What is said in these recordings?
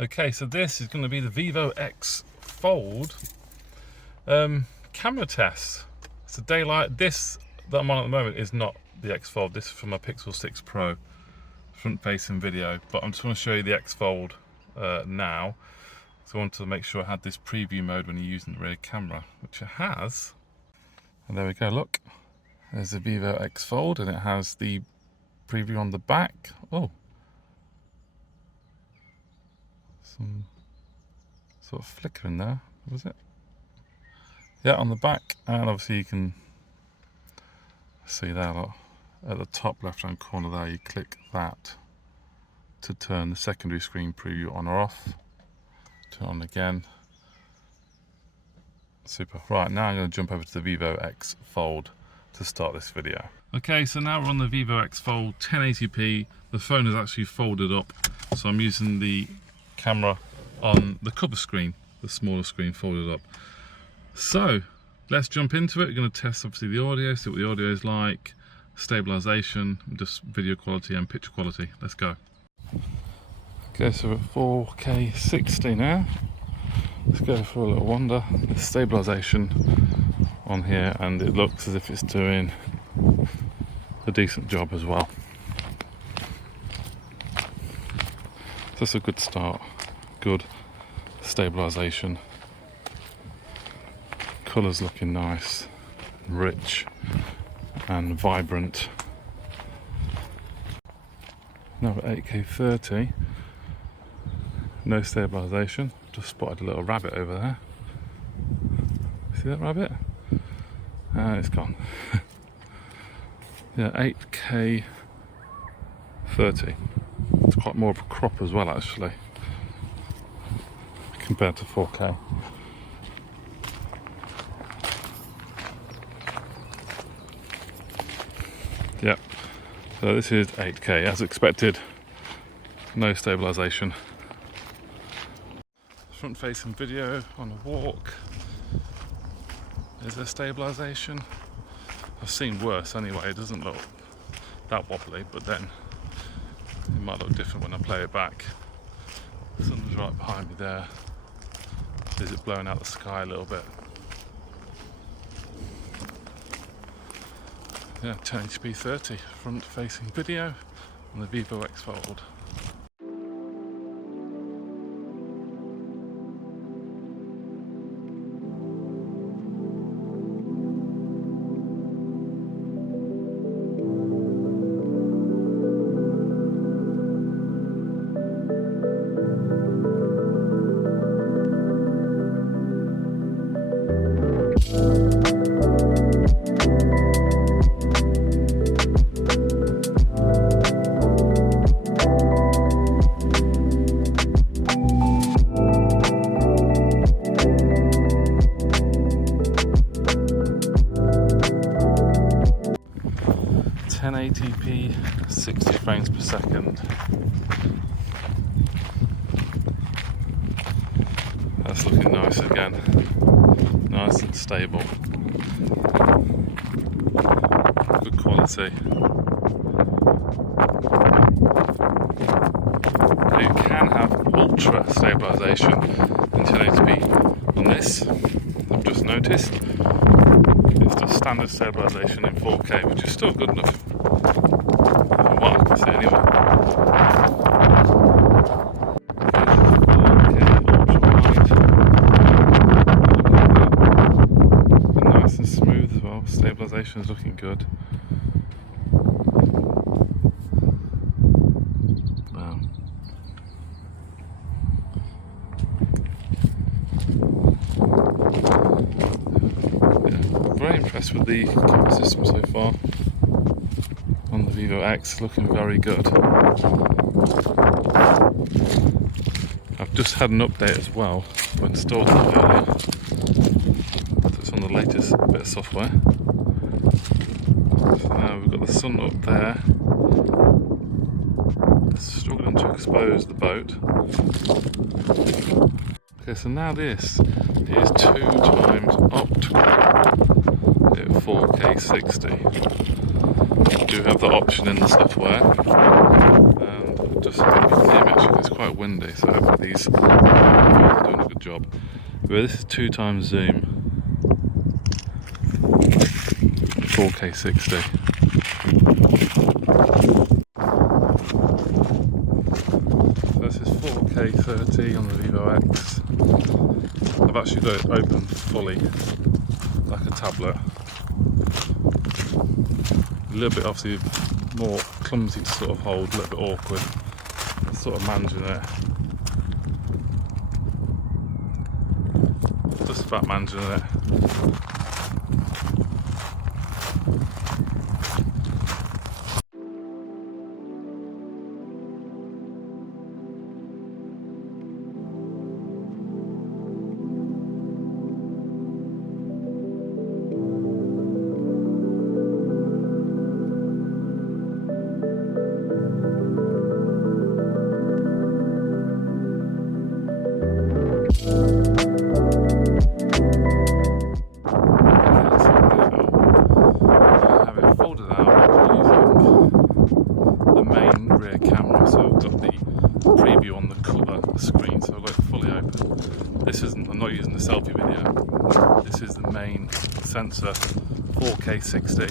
Okay, so this is going to be the VIVO X Fold camera test. So daylight, this that I'm on at the moment is not the X Fold. This is from my Pixel 6 Pro front-facing video, but I just want to show you the X Fold now. So I wanted to make sure I had this preview mode when you're using the rear camera, which it has. And there we go, look. There's the VIVO X Fold, and it has the preview on the back. Oh, some sort of flicker in there, was it? Yeah, on the back, and obviously you can see that at the top left hand corner there. You click that to turn the secondary screen preview on or off. Turn it on again. Super. Right, now I'm going to jump over to the VIVO X Fold to start this video. Okay, so now we're on the VIVO X Fold 1080p. The phone is actually folded up, so I'm using the camera on the cover screen, the smaller screen folded up. So let's jump into it. We're going to test obviously the audio, see what the audio is like, stabilization, just video quality and picture quality. Let's go. Okay, so we're at 4K 60 now. Let's go for a little wander. There's stabilization on here, and it looks as if it's doing a decent job as well. So that's a good start. Good stabilization. Colours looking nice, rich and vibrant. Now at 8K 30, no stabilization. Just spotted a little rabbit over there. See that rabbit? It's gone. Yeah, 8K 30. It's quite more of a crop as well, actually, compared to 4K. Yep, so this is 8K as expected, no stabilization. Front facing video on a walk. Is there stabilization? I've seen worse anyway. It doesn't look that wobbly, but then it might look different when I play it back. The sun's right behind me there. Is it blowing out the sky a little bit? Yeah, 1080p 30 front facing video on the VIVO X Fold. .1080p 60 frames per second. That's looking nice again, nice and stable, good quality. You can have ultra stabilization in 1080p on this, I've just noticed. It's the standard stabilization in 4K, which is still good enough from what I can see anyway. Nice and smooth as well. Stabilization is looking good. Wow. Very impressed with the camera system so far on the VIVO X, looking very good. I've just had an update as well. I installed that earlier, so it's on the latest bit of software. So now we've got the sun up there. It's struggling to expose the boat. Okay, so now this is 2 times optical at 4K 60. You do have the option in the software, and just you can hear me actually, it's quite windy, so hopefully these are doing a good job. But this is 2x zoom, 4K 60. This is 4K 30 on the VIVO X. I've actually got it open fully, like a tablet. A little bit obviously more clumsy to sort of hold, a little bit awkward. Sort of managing it. Just about managing it. I'm not using the selfie video. This is the main sensor, 4K 60.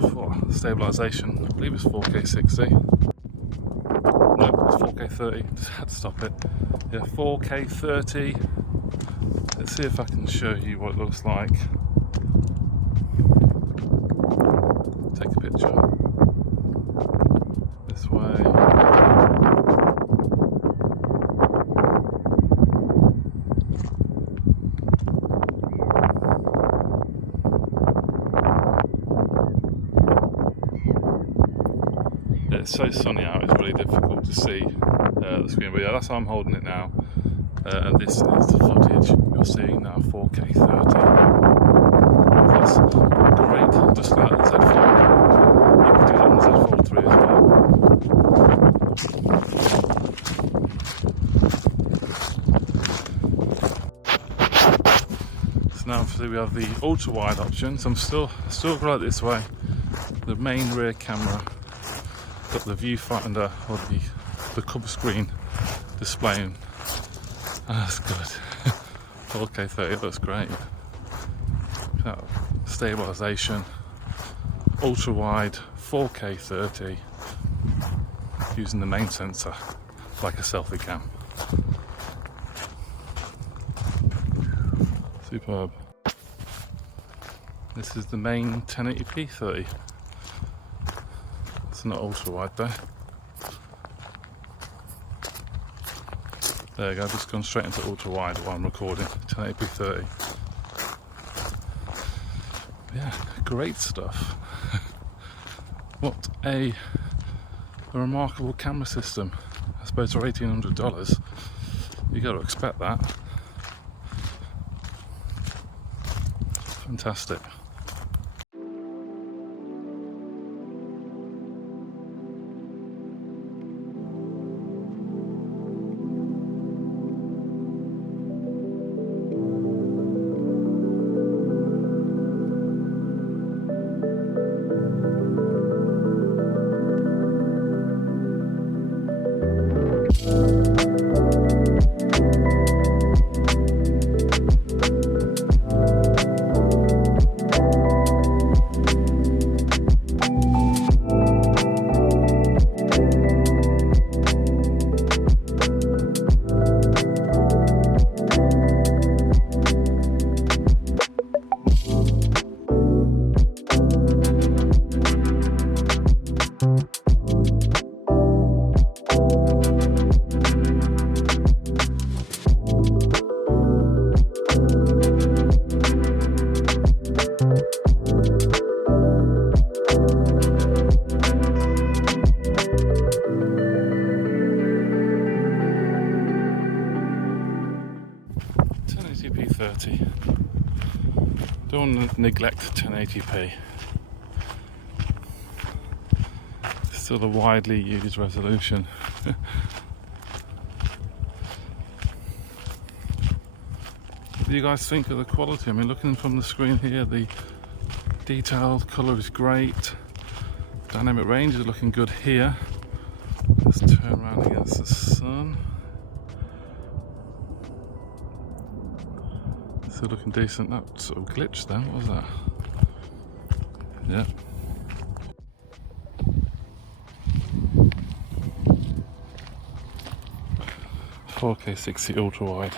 For stabilisation, I believe it's 4K 60. No, it's 4K 30. Just had to stop it. Yeah, 4K 30. Let's see if I can show you what it looks like. Take a picture. This way. It's so sunny out, it's really difficult to see the screen, but yeah, that's how I'm holding it now. And this is the footage you're seeing now, 4K 30. That's great, just like the Z Fold. You can do that on the Z Fold 3 as well. So now obviously we have the ultra wide option, so I'm still right this way. The main rear camera. Got the viewfinder or the cover screen displaying. That's good. 4K 30, looks great. Stabilisation, ultra wide, 4K 30, using the main sensor like a selfie cam. Superb. This is the main 1080p 30. It's not ultra wide though. There you go, just gone straight into ultra wide while I'm recording. 1080p 30. Yeah, great stuff. What a remarkable camera system. I suppose for $1,800, you got to expect that. Fantastic. Don't want to neglect 1080p. It's still a widely used resolution. What do you guys think of the quality? I mean, looking from the screen here, the detailed colour is great. Dynamic range is looking good here. turn around against the sun. Still looking decent. That sort of glitched there. What was that? Yeah. "4K 60 ultra wide."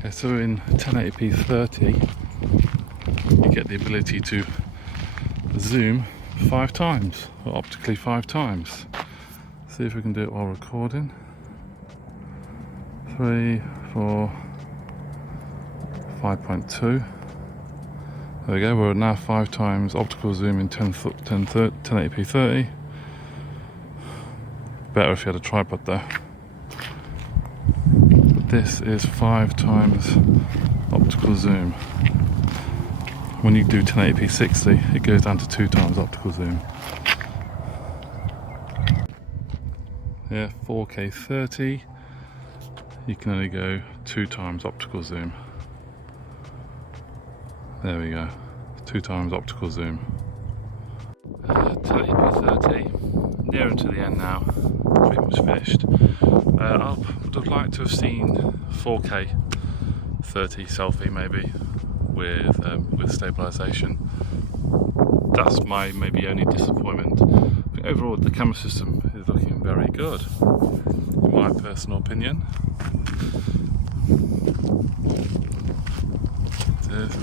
Okay, so in 1080p 30, you get the ability to zoom 5 times, or optically 5 times. See if we can do it while recording. 3, 4, 5.2. There we go, we're now 5 times optical zoom in 1080p 30. Better if you had a tripod though. This is 5 times optical zoom. When you do 1080p 60, it goes down to 2 times optical zoom. Yeah, 4K 30, you can only go 2 times optical zoom. There we go, 2 times optical zoom. 1080p 30, nearing to the end now, pretty much finished. I would have liked to have seen 4K 30 selfie maybe with stabilisation. That's my maybe only disappointment. But overall, the camera system is looking very good, in my personal opinion.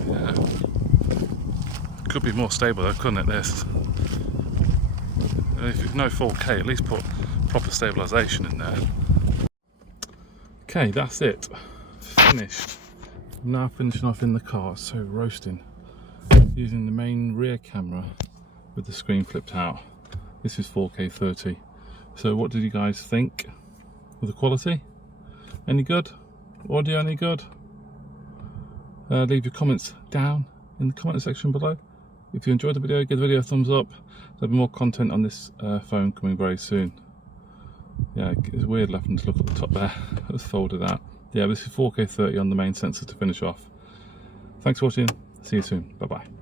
Yeah. Could be more stable though, couldn't it? This. If you've no 4K, at least put proper stabilisation in there. Okay, that's it. Finished. I'm now finishing off in the car. It's so roasting. Using the main rear camera with the screen flipped out. This is 4K 30. So what did you guys think of the quality? Any good? Audio any good? Leave your comments down in the comment section below. If you enjoyed the video, give the video a thumbs up. There'll be more content on this phone coming very soon. Yeah, it's weird having to look at the top there. It was folded out. Yeah, this is 4K 30 on the main sensor to finish off. Thanks for watching. See you soon. Bye bye.